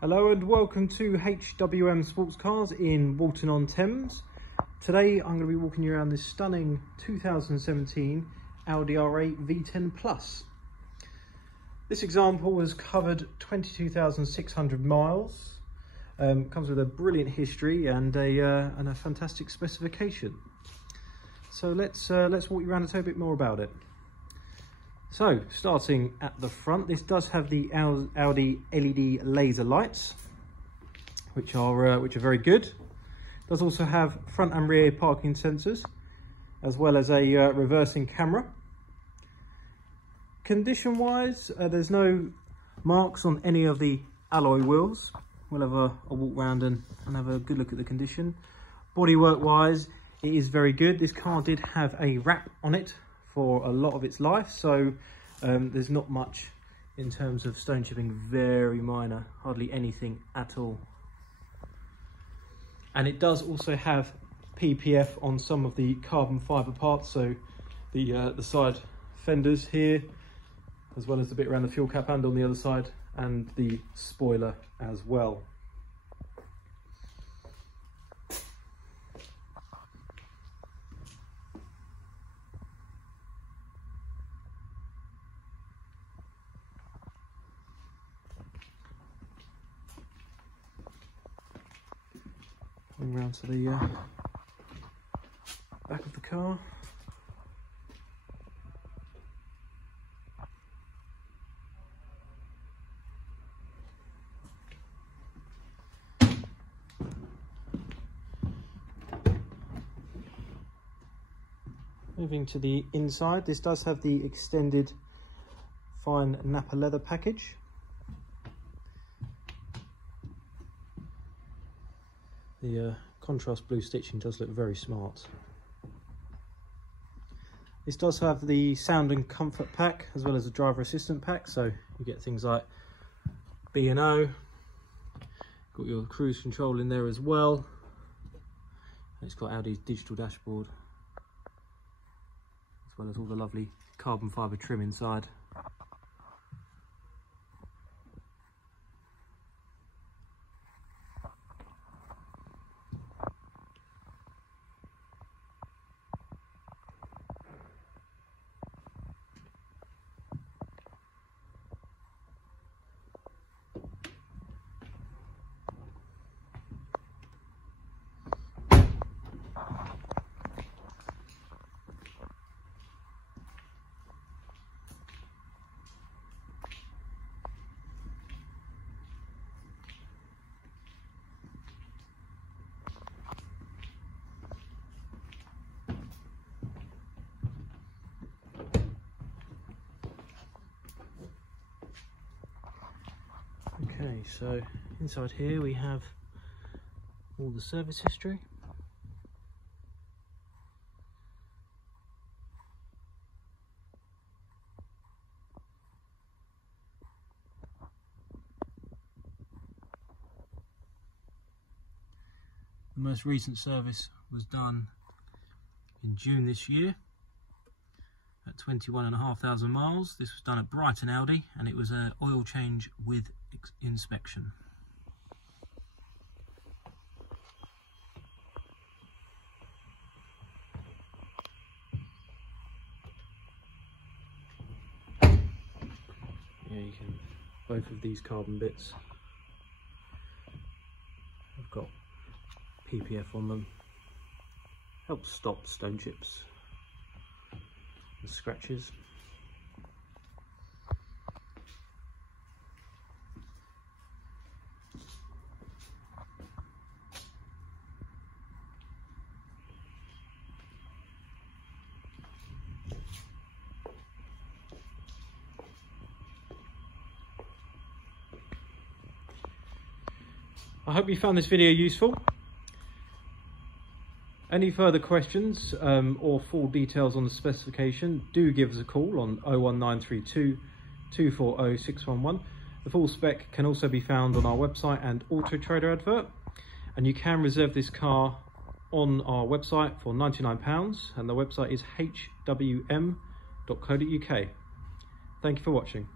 Hello and welcome to HWM Sports Cars in Walton-on-Thames. Today I'm going to be walking you around this stunning 2017 Audi R8 V10 Plus. This example has covered 22,600 miles, comes with a brilliant history and a fantastic specification. So let's walk you around and tell you a bit more about it. So, starting at the front, this does have the Audi LED laser lights, which are very good. It does also have front and rear parking sensors, as well as a reversing camera. Condition-wise, there's no marks on any of the alloy wheels. We'll have a walk round and have a good look at the condition. Bodywork-wise, it is very good. This car did have a wrap on it for a lot of its life, so there's not much in terms of stone chipping, very minor, hardly anything at all. And it does also have PPF on some of the carbon fibre parts, so the side fenders here, as well as the bit around the fuel cap and on the other side, and the spoiler as well. Going round to the back of the car. Moving to the inside, this does have the extended fine Napa leather package. The contrast blue stitching does look very smart. This does have the sound and comfort pack as well as the driver assistant pack, so you get things like B&O, got your cruise control in there as well. It's got Audi's digital dashboard, as well as all the lovely carbon fibre trim inside. Okay, so inside here we have all the service history. The most recent service was done in June this year at 21,500 miles. This was done at Brighton Audi, and it was an oil change with inspection. Yeah, you can, both of these carbon bits have got PPF on them. Helps stop stone chips and scratches. I hope you found this video useful. Any further questions or full details on the specification, do give us a call on 01932 240 611. The full spec can also be found on our website and Auto Trader advert, and you can reserve this car on our website for £99, and the website is hwm.co.uk. Thank you for watching.